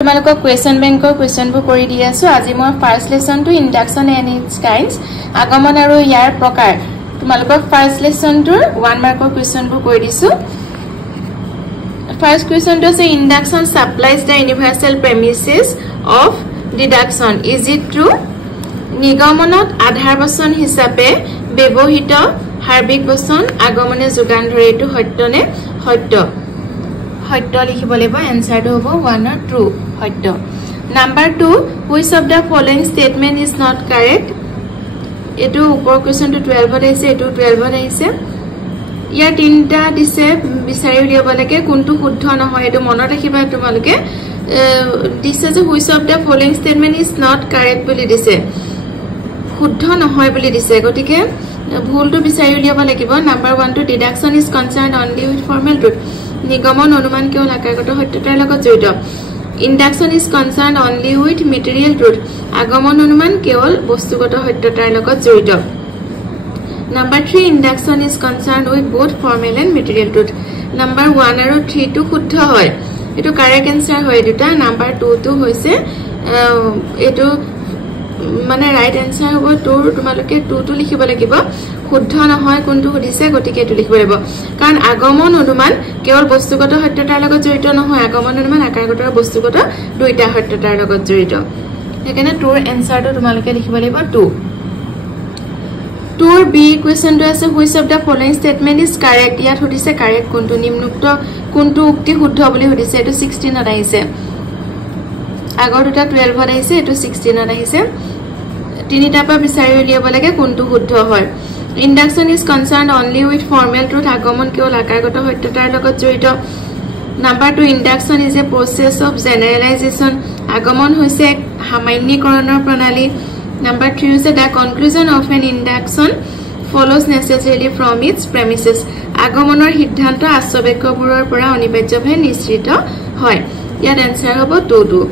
তোমালোকক কোৱেশ্চন বেংকৰ কোৱেশ্চনবোৰ কৰি দি আছো আজি মই first lesson to induction and its kinds আগমন আৰু ইয়াৰ প্ৰকাৰ তোমালোকক ফাৰ্স্ট লেসন টুৰ 1 মাৰ্কৰ কোৱেশ্চনবোৰ কৰি দিছো ফাৰ্স্ট কোৱেশ্চনটো আছে induction supplies the universal premises of deduction is it true নিগমনত আধাৰ বচন হিচাপে ব্যৱহৃত হাৰ্বিক বচন আগমনে যোগান ধৰে এটো সত্যনে সত্য সত্য লিখিব লাগিব এনসাৰটো হ'ব 1 or 2 সত্য number 2 which of the following statement is not correct এটো উপৰ কোৱেশ্চনটো 12 ত আছে এটো 12 ত আছে ইয়াৰ তিনটা দিছে বিচাৰি উলিয়াব লাগে কোনটো শুদ্ধ নহয় এটো মনত ৰাখিবা তোমালোকে দিছে যে which of the following statement is not correct বুলি দিছে শুদ্ধ নহয় বুলি দিছে গতিকে ভুলটো বিচাৰি উলিয়াব লাগিব number 1 to deduction is concerned only with formal truth নিগমন অনুমান কেৱল আকাৰগত সত্যতাৰ লগত জড়িত induction is concerned only with material truth আগমন অনুমান কেৱল বস্তুগত সত্যতাৰ লগত জড়িত number 3 induction is concerned with both formal and material truth number 1 আৰু 3 টো শুদ্ধ হয় এটো কাৰেক্ট আনসাৰ হয় দুটা নাম্বাৰ 2 টো হৈছে এটো মানে ৰাইট আনসাৰ হ'ব তোৰ তোমালোকে 2 টো লিখিব লাগিব শুদ্ধ নহয় কোনটো সুধিছে গতিকে এটো লিখিব লাগিব কাৰণ আগমন অনুমান কেৱল বস্তুগত সত্যতাৰ লগত জড়িত নহয় আগমন অনুমান আকাৰগত আৰু বস্তুগত দুইটা সত্যতাৰ লগত জড়িত সেইকাৰণে তোৰ আনসাৰটো তোমালোকে লিখিব লাগিব 2 তোৰ বি কোৱেশ্চনটো আছে which of the following statement is correct ইয়াত সুধিছে কাৰেক্ট কোনটো নিম্নোক্ত কোনটো উক্তি শুদ্ধ বুলি সুধিছে এটো 16 ত আহিছে আগৰ দুটা 12 ত আহিছে এটো 16 ত আহিছে তিনিটা পৰা বিচাৰি উলিয়াব লাগে কোনটো শুদ্ধ হয় induction is concerned only with formal truth আগমন কেৱল আকাৰগত সত্যতাৰ লগত জড়িত number 2 induction is a process of generalization আগমন হৈছে এক সামান্যীকৰণৰ প্ৰণালী নাম্বাৰ 3 হৈছে the conclusion of an induction follows necessarily from its premises আগমনৰ সিদ্ধান্ত আশ্ববাক্যবোৰৰ পৰা অনিবাৰ্যভাৱে নিশ্চিত হয় ইয়াৰ আনসাৰ হ'ব 2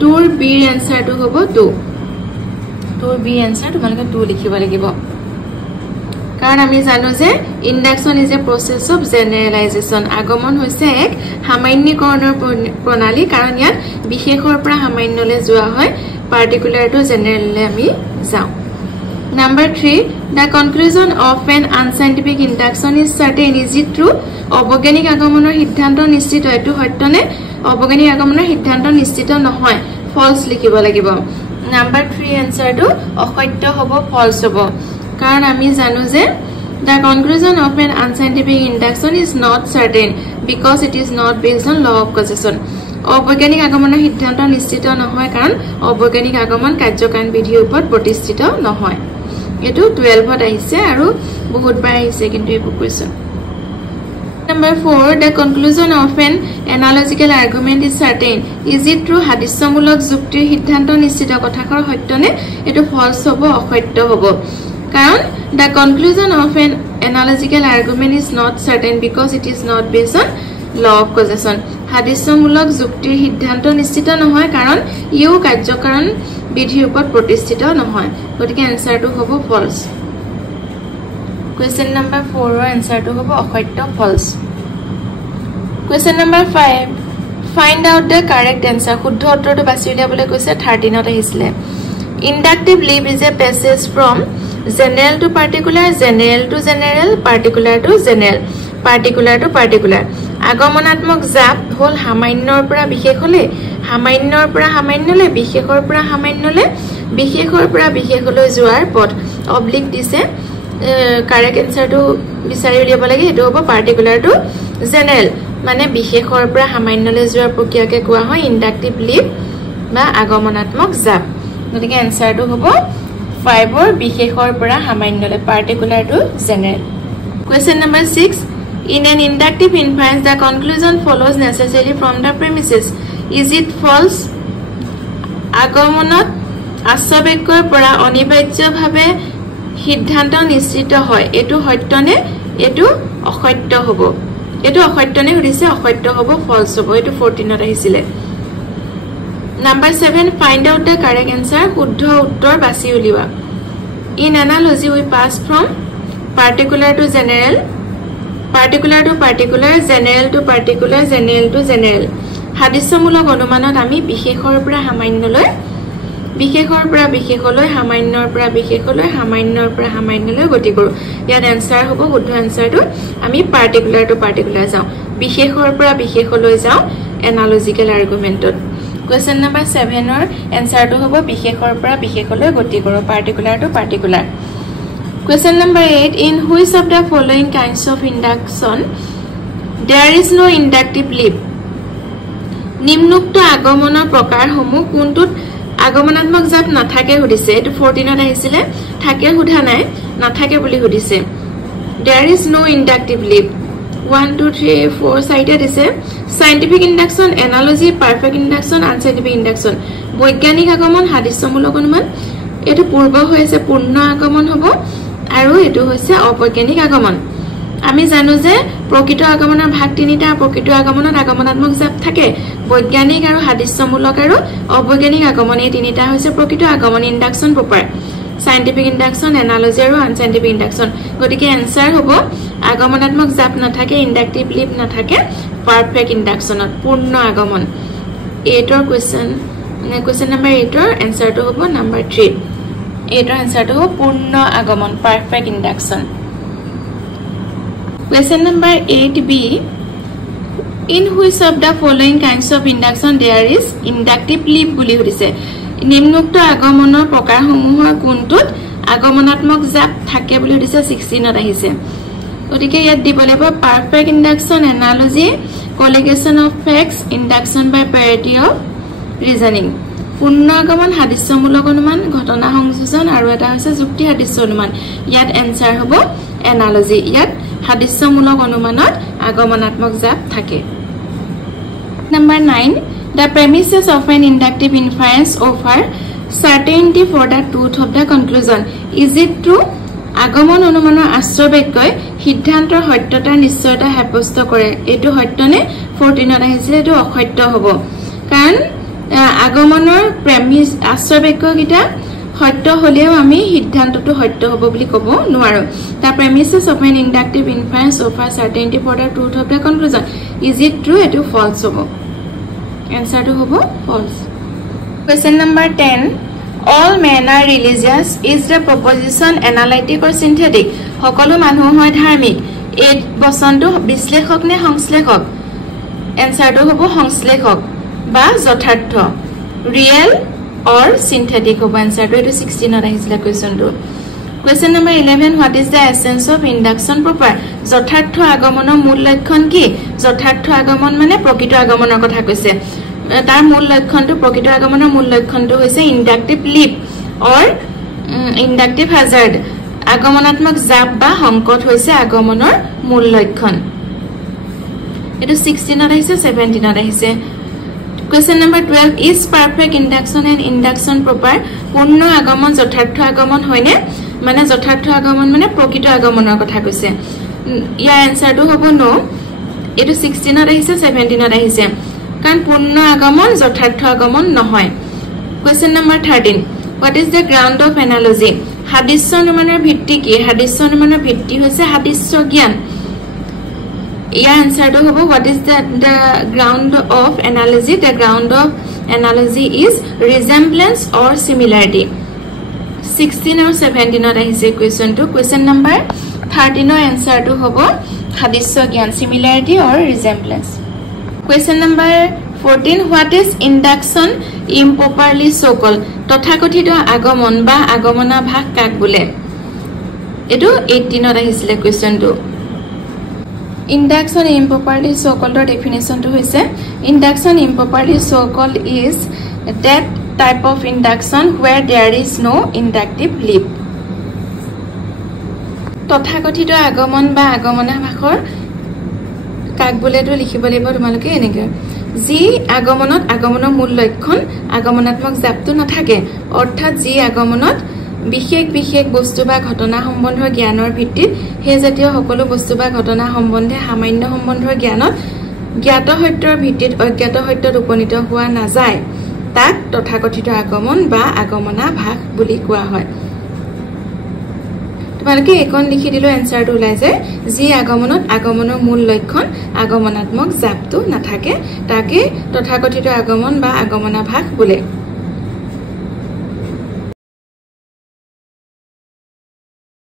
তোৰ বি আনসাৰটো হ'ব 2 তোৰ বি আনসাৰ তোমালোকে 2 লিখিব লাগিব কাৰণ আমি জানো যে induction is a process of generalization আগমন হৈছে এক সামান্যীকৰণৰ প্ৰণালী কাৰণ ইয়াত বিশেষৰ পৰা সামান্যলে যোৱা হয় পাৰ্টিকুলাৰ টু জেনাৰেললে আমি যাও number 3 the conclusion of an unscientific induction is certain is it true অবৈজ্ঞানিক আগমনৰ সিদ্ধান্ত নিশ্চিত এটো সত্যনে অবৈজ্ঞানিক আগমনৰ সিদ্ধান্ত নিশ্চিত নহয় ফলস লিখিব লাগিব নাম্বাৰ 3 আনসাৰটো অসত্য হ'ব ফলস হ'ব কাৰণ আমি জানো যে the conclusion of an unscientific induction is not certain because it is not based on law of causation অবৈজ্ঞানিক আগমনৰ সিদ্ধান্ত নিশ্চিত নহয় কাৰণ অবৈজ্ঞানিক আগমন কাৰ্যকাৰণ বিধিৰ ওপৰত প্ৰতিষ্ঠিত নহয় এটো 12 ত আহিছে আৰু বহুত বাৰ আহিছে কিন্তু এই question Number 4 the conclusion of an analogical argument is certain is it true হাদিশ্যমূলক যুক্তিৰ সিদ্ধান্ত নিশ্চিত কথাকৰ সত্যনে এটো ফলস হ'ব অসত্য হ'ব কাৰণ the conclusion of an analogical argument is not certain because it is not based on law of causation হাদিশ্যমূলক যুক্তিৰ সিদ্ধান্ত নিশ্চিত নহয় কাৰণ ইও কাৰ্যকাৰণ বিধিৰ ওপৰত প্ৰতিষ্ঠিত নহয় গতিকে আনসাৰটো হ'ব ফলস Question number 4 ৰ আনসাৰটো হ'ব অসত্য false Question number 5 find out the correct answer শুদ্ধ উত্তৰটো বাছি উলিয়াবলৈ কৈছে 13 ত আহিছিল Inductive leap is a passage from general to particular general to general particular to general particular to particular আগমনাত্মক জাপ হল সামান্যৰ পৰা বিশেষ হলে সামান্যৰ পৰা সামান্যলে বিশেষৰ পৰা সামান্যলে বিশেষৰ পৰা বিশেষলৈ যোৱাৰ পথ অবলিক দিছে কাৰেক্ট আনসাৰটো বিচাৰি উলিয়াব লাগে এটো হ'ব পাৰ্টিকুলাৰ টু জেনাৰেল মানে বিশেষৰ পৰা সামান্যলে যোৱাৰ প্ৰক্ৰিয়াকে কোৱা হয় ইন্ডাকটিভ লিপ বা আগমনাত্মক জাপ গতিকে আনসাৰটো হ'ব 5 ৰ বিশেষৰ পৰা সামান্যলে particular to general Question number 6 In an inductive inference the conclusion follows necessarily from the premises is it false আগমনত আশ্ববাক্যৰ পৰা অনিবাৰ্যভাৱে সিদ্ধান্ত নিশ্চিত হয় এটো সত্যনে এটো অসত্য হ'ব এটো অসত্যনে সুধিছে অসত্য হ'ব ফলস হ'ব এটো 14 ত আহিছিল Number 7 find out the correct answer শুদ্ধ উত্তৰ বাছি উলিওৱা In analogy we pass from particular to general particular to particular general to particular general to general হাদিশ্যমূলক অনুমানত আমি বিশেষৰ পৰা সামান্যলৈ বিশেষৰ পৰা বিশেষলৈ সামান্যৰ পৰা বিশেষলৈ সামান্যৰ পৰা সামান্যলৈ গতি কৰো ইয়াত আনসাৰ হ'ব শুদ্ধ আনসাৰটো আমি পাৰ্টিকুলাৰ টু পাৰ্টিকুলাৰ যাও বিশেষৰ পৰা বিশেষলৈ যাও এনালজিক্যাল আৰ্গুমেন্টত কোৱেশ্চন নম্বৰ 7 ৰ আনসাৰটো হ'ব বিশেষৰ পৰা বিশেষলৈ গতি কৰো particular to particular Question number 8. In which of the following kinds of induction there is no inductive leap? নিম্নোক্ত আগমনৰ প্ৰকাৰসমূহ কোনটোত আগমনাত্মক জাপ নাথাকে সুধিছে এটো 14ত আহিছিলে থাকে সুধা নাই নাথাকে বুলি সুধিছে There is no inductive leap 1 2 3 4 সাইডে দিছে scientific induction analogy perfect induction unscientific induction বৈজ্ঞানিক আগমন হাদিশ্যমূলক অনুমান এটো পূৰ্ব হৈছে পূৰ্ণ আগমন হ'ব আৰু এটো হৈছে অবৈজ্ঞানিক আগমন আমি জানো যে প্ৰকৃত আগমনৰ ভাগ তিনিটা প্ৰকৃত আগমনত আগমনাত্মক জাপ থাকে বৈজ্ঞানিক আৰু হাদিশ্যমূলক আৰু অবৈজ্ঞানিক আগমন এই তিনিটা হৈছে প্ৰকৃত আগমন induction proper scientific induction analogy আৰু আনসাইন্টিফিক ইন্ডাকশন গতিকে আনসাৰ হ'ব আগমনাত্মক জাপ নাথাকে ইন্ডাকটিভ লিপ নাথাকে পাৰফেক্ট ইন্ডাকশনত পূৰ্ণ আগমন 8 ৰ কোৱেশ্চন নম্বৰ 8 ৰ আনসাৰটো হ'ব নম্বৰ 3 এটাৰ আনসাৰটো হ'ব পূৰ্ণ আগমন perfect induction Question number 8b In which of the following kinds of induction there is inductive leap বুলি সুধিছে নিম্নোক্ত আগমনৰ প্ৰকাৰসমূহৰ কোনটোত আগমনাত্মক জাপ থাকে বুলি সুধিছে 16ত আহিছে গতিকে ইয়াত দিব লাগিব perfect induction analogy colligation of facts induction by parity of reasoning পূৰ্ণ আগমন হাদিশ্যমূলক অনুমান ঘটনা সংযোজন আৰু এটা হৈছে যুক্তি হাদিশ্য অনুমান ইয়াত আনসাৰ হ'ব এনালজি ইয়াত হাদিশ্যমূলক অনুমানত আগমনাত্মক জাপ থাকে Number 9 The premises of an inductive inference offer certainty for the truth of the conclusion Is it true আগমন অনুমানৰ আশ্ৰয়বাক্যই সিদ্ধান্তৰ সত্যতাৰ নিশ্চয়তা সাব্যস্ত কৰে এটো সত্যনে 14ত আহিছিল এটো অসত্য হ'ব কাৰণ আগমনৰ প্ৰেমিস আশ্ৰয়বাক্য কিটা সত্য হলেও আমি সিদ্ধান্তটো সত্য হ'ব বুলি ক'ব নোৱাৰো The premises of an inductive inference offer certainty for the truth of the conclusion Is it true এটো false হ'ব আনসাৰটো হ'ব false Question number 10 All men are religious is the proposition analytic or synthetic সকলো মানুহ হয় ধাৰ্মিক এই বচনটো বিশ্লেষক নে সংশ্লেষক আনসাৰটো হ'ব সংশ্লেষক বা যথাৰ্থ real or synthetic হ'ব আনসাৰটো এটো 16ত আহিছিল কোৱেশ্চনটো Question number 11 What is the essence of induction proper যথার্থ আগমনৰ মূল লক্ষণ কি যথাৰ্থ আগমন মানে প্ৰকৃত আগমনৰ কথা কৈছে তাৰ মূল লক্ষণটো প্ৰকৃত আগমনৰ মূল লক্ষণটো হৈছে ইন্ডাকটিভ লিপ or ইন্ডাকটিভ হ্যাজাৰ্ড আগমনাত্মক জাপ বা সংকট হৈছে আগমনৰ মূল লক্ষণ এটো 16ত আহিছে 17ত আহিছে Question number 12 Is perfect induction and induction proper পূৰ্ণ আগমন যথাৰ্থ আগমন হয়নে মানে যথাৰ্থ আগমন মানে প্ৰকৃত আগমনৰ কথা কৈছে ইয়াৰ আনসাৰটো হ'ব নো এটো 16ত আহিছে 17ত আহিছে কাৰণ পূৰ্ণ আগমন যথার্থ আগমন নহয় Question number 13 What is the ground of analogy হাদিশ্য অনুমানৰ ভিত্তি কি হাদিশ্য অনুমানৰ ভিত্তি হৈছে হাদিশ্য জ্ঞান ইয়াৰ আনসাৰটো হ'ব What is the ground of analogy The ground of analogy is resemblance or similarity 16 or 17ত আহিছে কোৱেশ্চনটো Question number 13 ৰ আনসাৰটো হ'ব হাদিশ্য জ্ঞান similarity or resemblance Question number 14 What is induction improperly so called তথাকথিত আগমন বা আগমনাভাস কাক বোলে এটো 18ত আহিছিল কোৱেশ্চনটো Induction improperly so called definition to hoise induction improperly so called is that type of induction where there is no inductive leap তথাকথিত আগমন বা আগমনাভাসৰ কাক বলে তো লিখিব লাগিব তোমালোকে এনেকে যি আগমনত আগমনৰ মূল লক্ষণ আগমনাত্মক জাপটো নাথাকে অৰ্থাৎ যি আগমনত বিশেষ বিশেষ বস্তু বা ঘটনা সম্বন্ধৰ জ্ঞানৰ ভিত্তিত হে জাতীয় সকলো বস্তু বা ঘটনা সম্বন্ধে সামান্য সম্বন্ধৰ জ্ঞানত জ্ঞাত সত্যৰ ভিত্তিত অজ্ঞাত সত্যত উপনীত হোৱা নাযায় তাক তথাকথিত আগমন বা আগমনাভাস বুলি কোৱা হয় তোমালোকে একন লিখি দিলো এনসাৰটো ওলাই যায় যি আগমনত আগমনৰ মূল লক্ষণ আগমনাত্মক জাপটো নাথাকে তাকে তথাকথিত আগমন বা আগমনাভাস বোলে